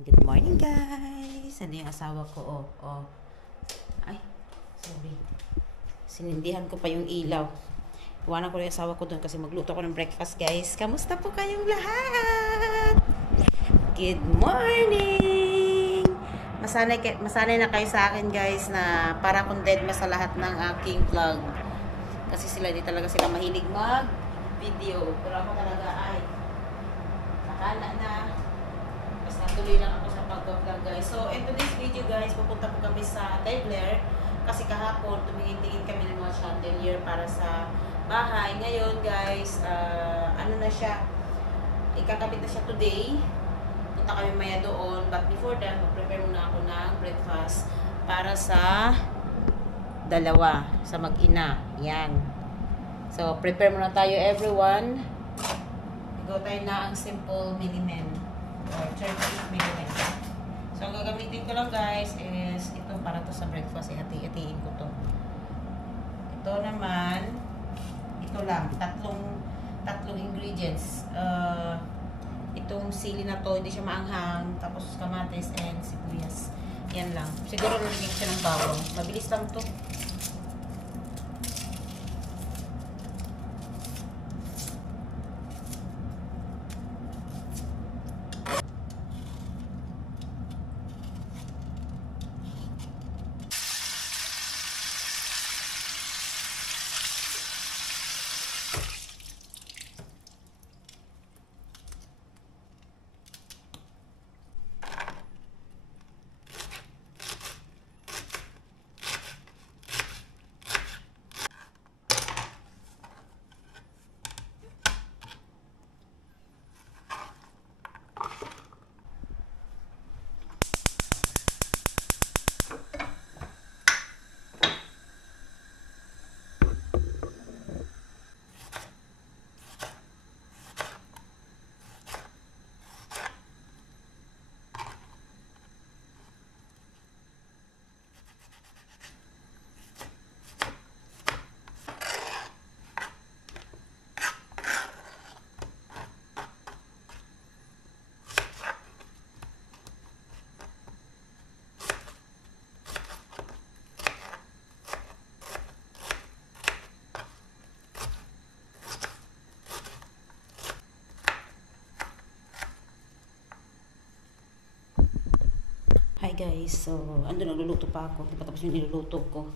Good morning, guys. Ano yung asawa ko? Ay, sorry. Sinindihan ko pa yung ilaw. Iwanan ko yung asawa ko doon kasi magluto ko ng breakfast, guys. Kamusta po kayong lahat? Good morning! Masanay na kayo sa akin, guys, na para kung dead ma sa lahat ng aking vlog. Kasi di talaga sila mahilig mag-video. Pero ako talaga ay nakala na. Basta tuloy lang ako sa pag-vlog, guys. So, in today's video, guys, pupunta po kami sa Tabler. Kasi kahapon, tumingin-tingin kami ng mga chandelier para sa bahay. Ngayon, guys, ano na siya, ikakabit na siya today. Punta kami maya doon. But before that, mag-prepare muna ako ng breakfast para sa dalawa, sa mag-ina. Yan. So, prepare muna tayo, everyone. Go tayo na ang simple mini-men or 38 mini-men. So, ang gagamitin ko lang, guys, is ito para to sa breakfast. Hati-hatiin ko to. Ito naman, ito lang. Tatlong ingredients. Itong sili na to, hindi siya maanghang. Tapos kamatis and sibuyas. Yan lang. Siguro nalagyan siya ng bawang. Mabilis lang to. Hi guys, so nagluluto pa ako, di pa tapos yung niluluto ko.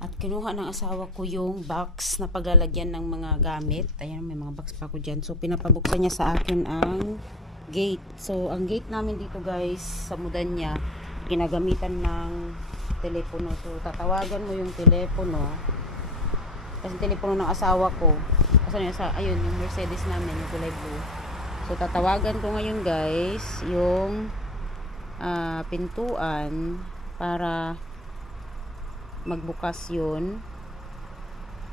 At kinuha ng asawa ko yung box na paglalagyan ng mga gamit. Ayan, may mga box pa ako dyan. So pinapabuksan niya sa akin ang gate. So ang gate namin dito, guys, sa mudan niya, ginagamitan ng telepono. So tatawagan mo yung telepono. Kasi telepono ng asawa ko. Kasi ayun, yung Mercedes namin, yung kulay blue. So tatawagan ko ngayon, guys, yung pintuan para magbukas yun.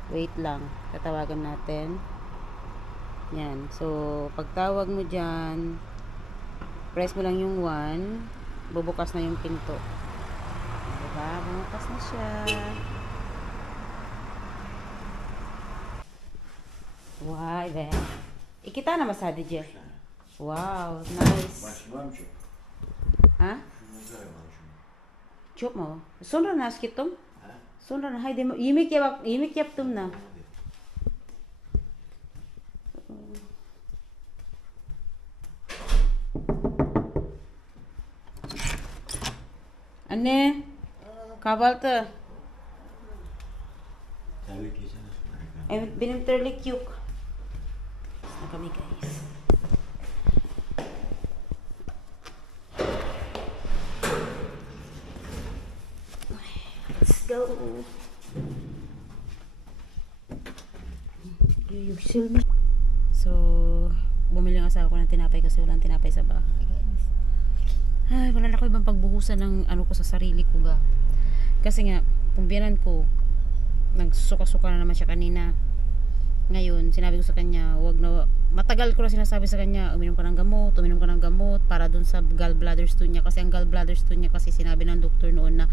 Wait lang, tatawagan natin. Yan, so pagtawag mo dyan, press mo lang yung 1, bubukas na yung pinto. Diba? Bubukas na siya. Wow, then ikita na masada dyan. Wow, nice. Ha? Chop mo. Sonra na skitom? Sonra na haydi yemek yaptım na. Anne, kahvaltı. Terlik yesene. Evet, benim terlik yok. Sana kami, guys. Let's go. So, bumili ang asawa ko ng tinapay kasi walang tinapay sa bahay, guys. Ay, wala na ako ibang pagbuhusan ng ano ko sa sarili ko ga. Kasi nga, pumbiyanan ko, nagsuka-suka na naman siya kanina. Ngayon, sinabi ko sa kanya, wag na, matagal ko na sinasabi sa kanya, uminom ka ng gamot para dun sa gallbladder stone niya. Kasi ang gallbladder stone niya, kasi sinabi ng doktor noon na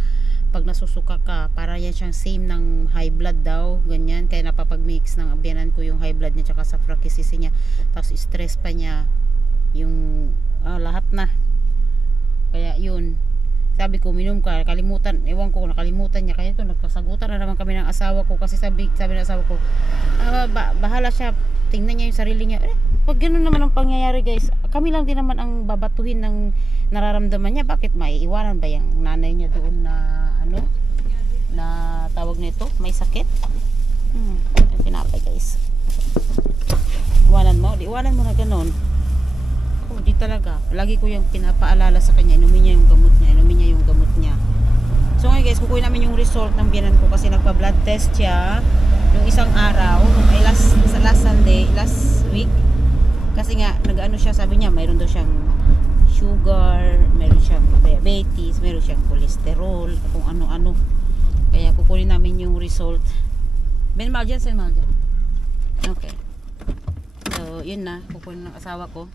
pag nasusuka ka, para yan siyang same ng high blood daw, ganyan. Kaya napapag-mix ng biyanan ko yung high blood niya tsaka sa fracasisi niya. Tapos stress pa niya yung lahat na. sabi ko, uminom ka, kalimutan, ewan ko, nakalimutan niya. Kaya ito, nagkasagutan na naman kami ng asawa ko. Kasi sabi ng asawa ko, bahala siya, tingnan niya yung sarili niya. Pag ganun naman ang pangyayari guys, kami lang din naman ang babatuhin ng nararamdaman niya. Bakit maiiwanan ba yung nanay niya doon na, na tawag nito, may sakit? Yung pinapay guys. Iwanan mo na ganun. Di talaga. Lagi ko yung pinapaalala sa kanya, inumin niya yung gamot niya. So ngayon guys, kukunin namin yung result ng biyanan ko kasi nagpa-blood test siya yung isang araw, last Sunday, last week. Kasi nga, nag-ano siya, sabi niya, mayroon daw siyang sugar, mayroon siyang diabetes, mayroon siyang cholesterol, kung ano-ano. Kaya kukunin namin yung result. Ben Maljan, Sen Maljan. Okay. So, yun na, kukunin ng asawa ko.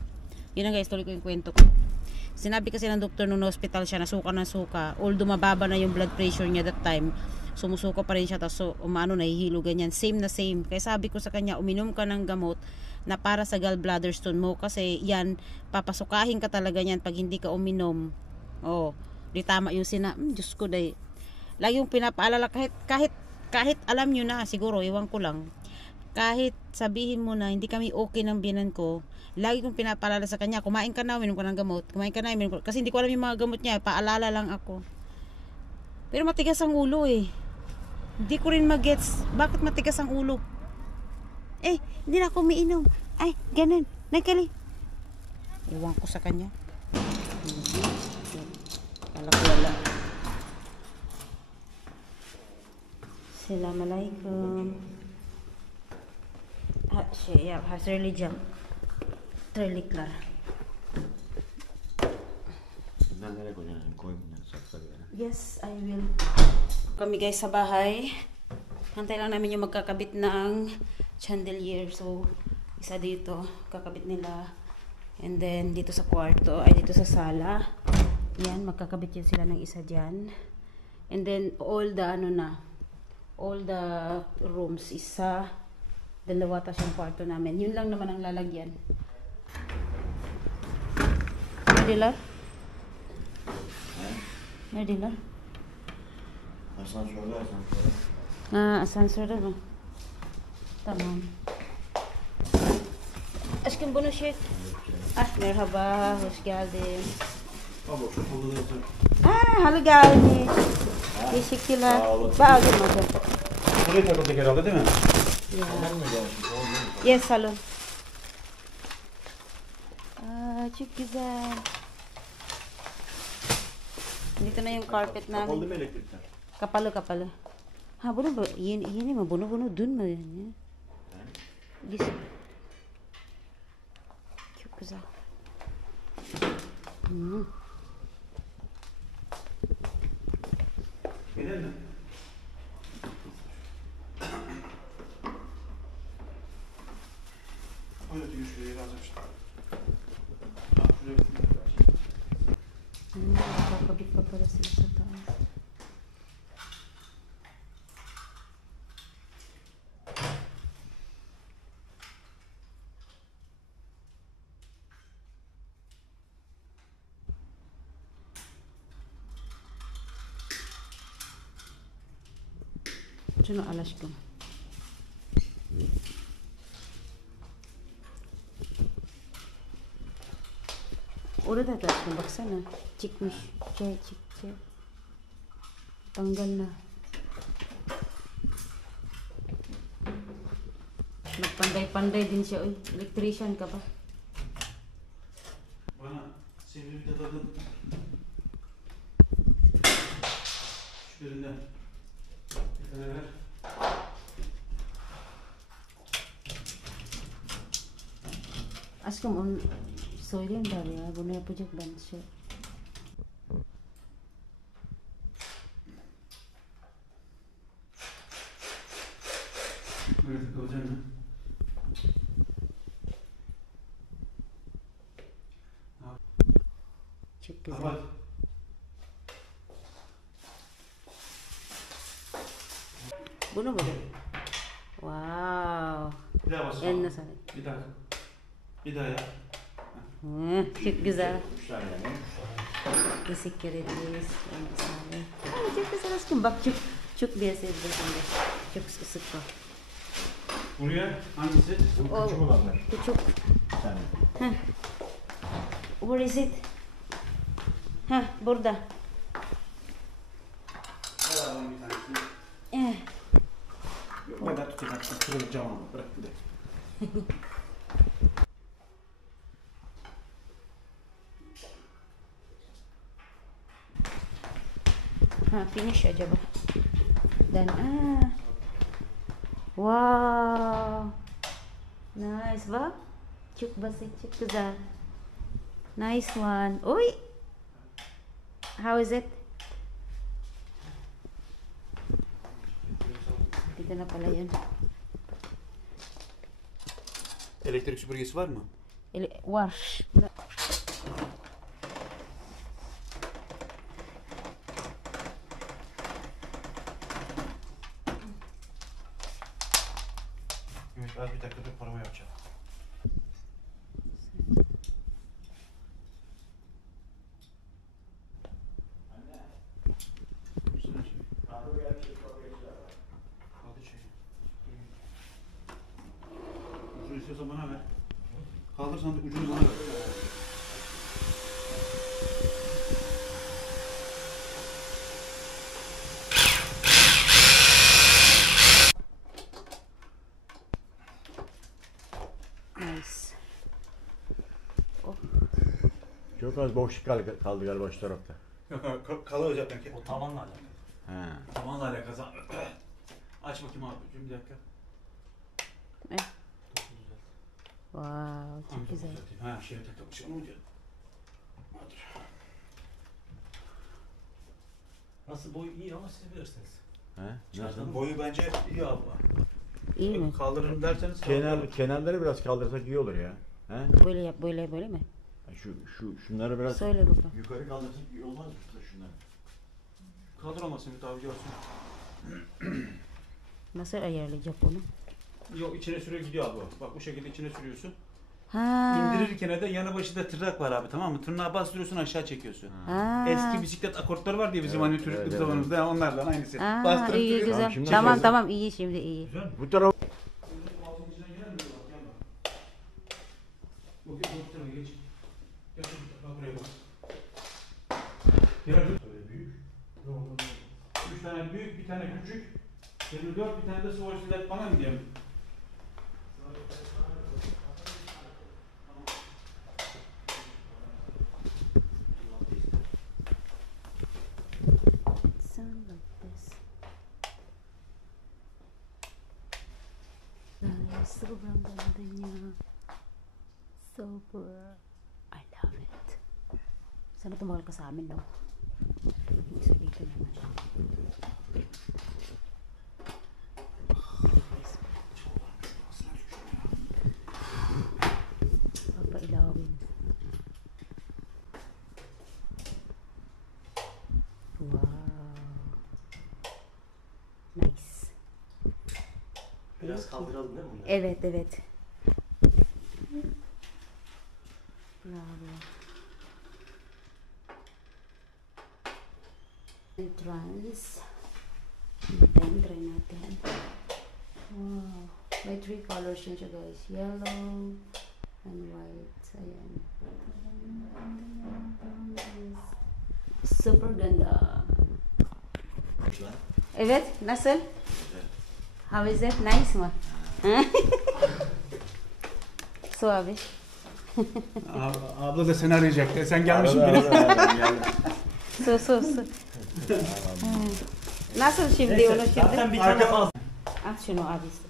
Yun na guys, tuloy ko yung kwento ko. Sinabi kasi ng doktor nung hospital siya, nasuka ng suka. Although mababa na yung blood pressure niya that time, sumusuka pa rin siya, tapos nahihilo ganyan. Same na same. Kaya sabi ko sa kanya, uminom ka ng gamot na para sa gallbladder stone mo. Kasi yan, papasukahin ka talaga yan pag hindi ka uminom. Oh, di tama yung Diyos ko day. Lagi yung pinapaalala, kahit alam nyo na, siguro, iwan ko lang. Kahit sabihin mo na hindi kami okay ng biyanan ko, lagi kong pinapaalala sa kanya, kumain ka na, uminom ka ng gamot, kumain ka na, uminom ka. Kasi hindi ko alam yung mga gamot niya, paalala lang ako. Pero matigas ang ulo eh. Hindi ko rin magets bakit matigas ang ulo. Hindi na ako umiinom. Ay, ganun, nagkali. Iwan ko sa kanya. Kala ko wala. Assalamualaikum. Şey yap, hazırlayacağım. Terlikler. Yes, I will. Kami guys sa bahay. Hantay lang namin yung magkakabit ng chandelier. So, isa dito, kakabit nila. And then, dito sa kwarto, ay dito sa sala. Yan, magkakabit yan sila ng isa dyan. And then, all the rooms, isa, dalawa tas yung kwarto namin. Yun lang naman ang lalagyan. Nerediler? Nerediler? Asansörde mi? Tamam. Aşkım bunu merhaba, hoş geldin. Halı gelmiş. Teşekkürler. Bağlayayım hadi. Burayı takıldık herhalde değil mi? Yes, salon. Çok güzel. Dito na yung carpet namin. Kapalı mı elektrikler? Kapalı. Ha bunu yeni mi? Bunu dün mü? Çok güzel. Gelir mi? Öyle diyor şuraya lazım işte. Kakabit pa pala sila sa taas. Şunu al aşkım. Orada da aşkım baksana. Çıkmış. Çıktı. Tanggal na. Nagpanday-panday din siya. Uy, electrician ka ba? Bana sivri bir tadalım. Şu birinden. Bir tane ver. Aşkım onu söyleyeyim bari ya. Bunu yapacak ben şey. Böyle takılacağım ya. Çok güzel. Kapat. Bunu mu? Wow. Bir daha bas. Eline sağlık. Bir daha. Bir daha ya. Çok güzel. 3 tane yani. The securities. Ang sabi. Ay, çok güzel aşkım. Bak çok beğendim şimdi. Çok sıkı. Buraya hangisi? O Küçük olanlar. küçük. Bir tane. Heh. Where is it? Heh, burada. Ver abi bir tanesini. Eh. Yok ben tutayım. Kırılacağım ama bırak bir de. Ha, finish acaba. Dan, wow. Nice, bak. Çok basit, çok güzel. Nice one. Uy! How is it? Dito na pala yun. Elektrik süpürgesi var mı? Var. Evet, az bir dakika dur paramı yapacağım. Ucunu istiyorsan bana ver. Kaldırsan ucunu bana ver. Nice. Çok az boşluk kaldı galiba şu tarafta. Yok kalıyor zaten. O tavanla alakalı. He. Tavanla alakalı. Aç bakayım abi. Bir dakika. Wow, çok güzel. Ha şeye takılmış onu mu diyor? Nasıl boy iyi ama siz bilirsiniz. He? Nasıl? Nasıl? Boyu bence iyi abi. İyi mi? Kaldırırım derseniz Kenarları biraz kaldırsak iyi olur ya. He? Böyle yap, böyle mi? Şunları biraz Söyle bakalım. yukarı kaldırsak iyi olmaz mı şunları? kaldır olmasın Ümit abi görsün. Nasıl ayarlayacak onu? Yok içine sürüyor gidiyor abi. Bak bu şekilde içine sürüyorsun. Ha. İndirirken de yanı başında tırnak var abi, tamam mı? Tırnağı bastırıyorsun aşağı çekiyorsun. Ha. Eski bisiklet akortları var diye bizim Evet, hani çocuklık evet, zamanımızda yani onlardan aynısı. Aa, Bastırıp iyi duruyor. güzel. Şimdi Tamam çekiyoruz. tamam iyi şimdi iyi. Güzel mi? Bu taraf Bu tarafa geç. Geç bak buraya bak. Biraz Böyle büyük. Yok, yok, yok. 3 tane büyük, bir tane küçük. 24 bir tane de sıvı silet bana mı diyeyim? Sound like this. Ay, sobrang ganda niya. Super. I love it. Sana tumagal ka sa amin daw? Isa dito naman. Papailawin. Wow. Nice. Biraz kaldıralım değil mi bunları? Evet evet. Bravo. Entrance. Natin, try natin. Wow. May 3 colors yun siya guys. Yellow and white. Ayan. Super ganda. Evet, nasıl? How is it? Nice mo? Suave. Abla da seni arayacak. Sen gelmişsin Arada, bile. arada. Su. Nasıl şimdi onu Zaten şimdi? bir tane fazla. At şunu abisi.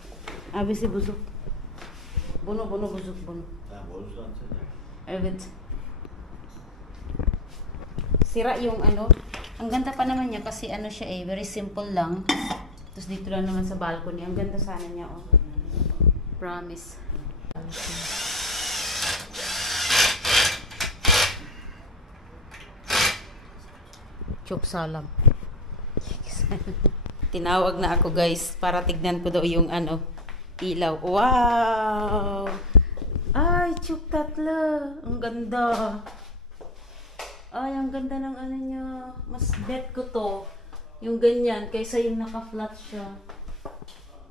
Abisi buzuk. Bunu buzuk bunu. Tamam, bozdan sen. Evet. Sira yung ano. Ang ganda pa naman niya kasi ano siya eh, very simple lang. Tapos dito lang naman sa balcony. Ang ganda sana niya oh. Promise. Chok salam. Tinawag na ako guys para tignan ko daw yung ano, ilaw. Wow! Ay, chok tatlo. Ang ganda. Ay, ang ganda ng ano niya. Mas bet ko to. Yung ganyan, kaysa yung naka-flat siya.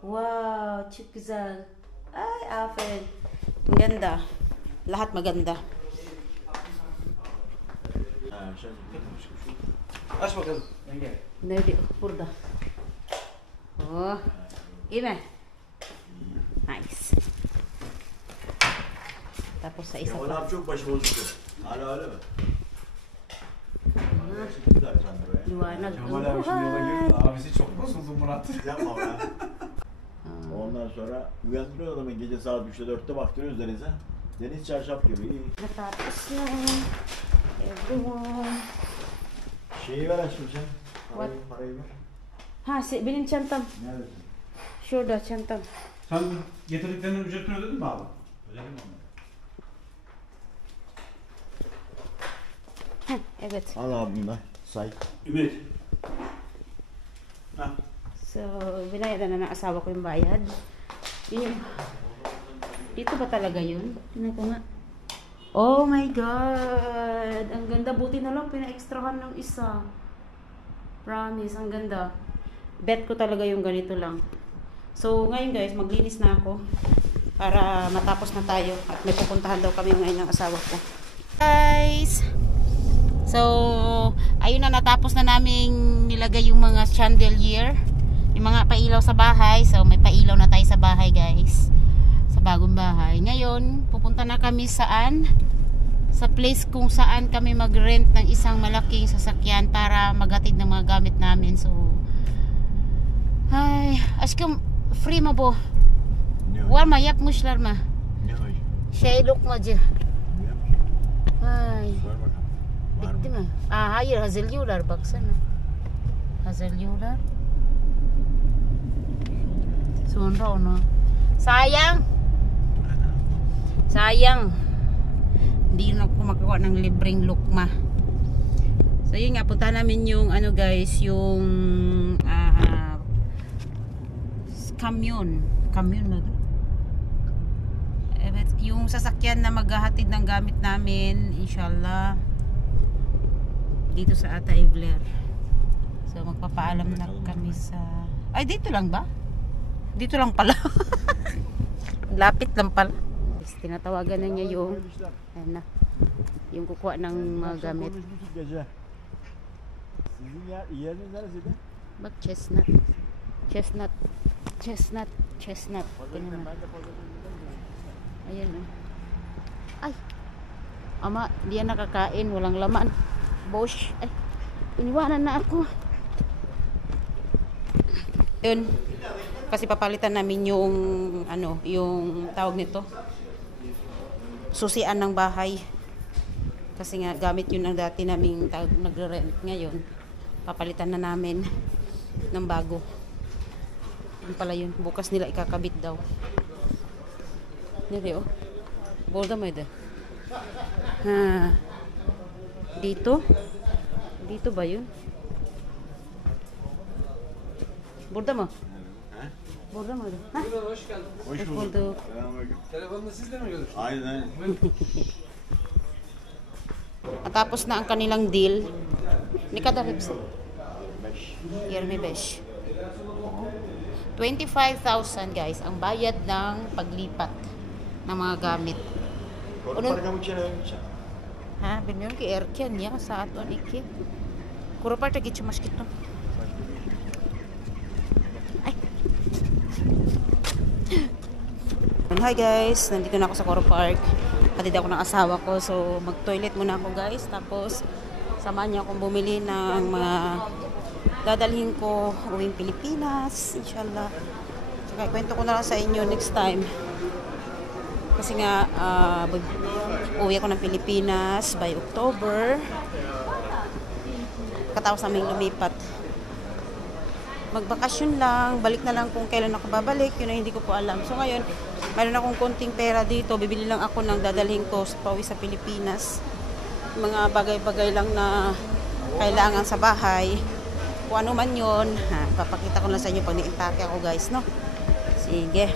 Wow, chukzal. Ay, Afen. Ang ganda. Lahat maganda. Aç bakalım. Yenge. Nerede? Burada. Oh. İyi mi? Nice. Tapos sa isa Kemal pa. abi çok başı bozuktu. Hala öyle mi? Liwanag Kemal ang abi şimdi yola buhay. girdi. Abisi çok bozuldu Murat. Yapma be. Ondan sonra uyandırıyor adamı gece saat 3'te 4'te baktırıyoruz denize. Deniz çarşaf gibi iyi. Natapos na. Everyone. Şeyi ver aşkım sen. What? Parayı ver. Ha, benim çantam. Neredesin? Şurada çantam. Sen getirdiklerinin ücretini ödedin mi abi? Öyle mi onu? Heh, evet. Al abim da say. Ümit. Hah. So, binayadan na ng asawa ko yung bayad. Yun yung... Dito ba talaga yun? Tingnan ko nga. Oh my God! Ang ganda. Buti na lang pina-extrahan ng isa. Promise, ang ganda. Bet ko talaga yung ganito lang. So, ngayon guys, maglinis na ako. Para matapos na tayo. At may pupuntahan daw kami ngayon ng asawa ko. Guys! So, ayun na, natapos na naming nilagay yung mga chandelier. Yung mga pailaw sa bahay. So, may pailaw na tayo sa bahay, guys. Sa bagong bahay. Ngayon, pupunta na kami saan? Sa place kung saan kami mag-rent ng isang malaking sasakyan para maghatid ng mga gamit namin. So, ay, aşkım free mo bu. Var mı? Yapmışlar mı? Ne var? Şey lokmacı. Bilmiyorum ki. Ay. Sor bakalım. Var Bitti mı? mi? Aa, hayır, hazırlıyorlar baksana. Hazırlıyorlar. Sonra onu. Sayang. Sayang. Hindi na ako makakuha ng libreng lukma. So yun nga, punta namin yung ano guys, yung kamyon. Kamyon ba? Evet, yung sasakyan na maghahatid ng gamit namin, inshallah, dito sa Ata Ivler. So magpapaalam na kami sa... Ay, dito lang ba? Dito lang pala. Lapit lang pala. Tinatawagan na niya yung ayan na, yung kukuha ng mga gamit. Konuşmuştuk gece. Sizin yeriniz neresiydi? Bak, chestnut. Chestnut. Chestnut. Chestnut. Tingnan mo. Ayan o. Ay. Ama, di yan nakakain. Walang laman. Bosh. Ay. Iniwanan na ako. Yun. Kasi papalitan namin yung ano, yung tawag nito. Susian ng bahay. Kasi nga gamit yun ang dati naming nagre-rent. Ngayon, papalitan na namin ng bago. Yun pala yun. Bukas nila ikakabit daw. Nire oh. Borda mo ito. Ha. Dito? Dito ba yun? Borda mo? Burada mıydı? Ha? Hoş geldin. Hoş Hoş bulduk. bulduk. Selamünaleyküm. Telefonla sizle mi görüştün? Aynen. Matapos na ang kanilang deal. Ni kada reps. 25. 25,000 guys ang bayad ng paglipat ng mga gamit. Para kamu çevirmiş. Ha, bilmiyorum ki erken ya saat 12. Kuruparta geçmiş gittim. Hi guys, nandito na ako sa Coro Park. Hatid ako ng asawa ko. So mag-toilet muna ako guys. Tapos samahan niya akong bumili ng mga dadalhin ko uwing Pilipinas, inshallah. Saka kwento ko na lang sa inyo next time. Kasi nga uwi ako ng Pilipinas by October. Katapos naming lumipat. Magbakasyon lang, balik na lang kung kailan ako babalik, yun ay hindi ko po alam. So ngayon, mayroon akong konting pera dito, bibili lang ako ng dadalhin ko pauwi sa Pilipinas. Mga bagay-bagay lang na kailangan sa bahay. Kung ano man yun, papakita ko lang sa inyo pag ni-impake ako guys, no? Sige.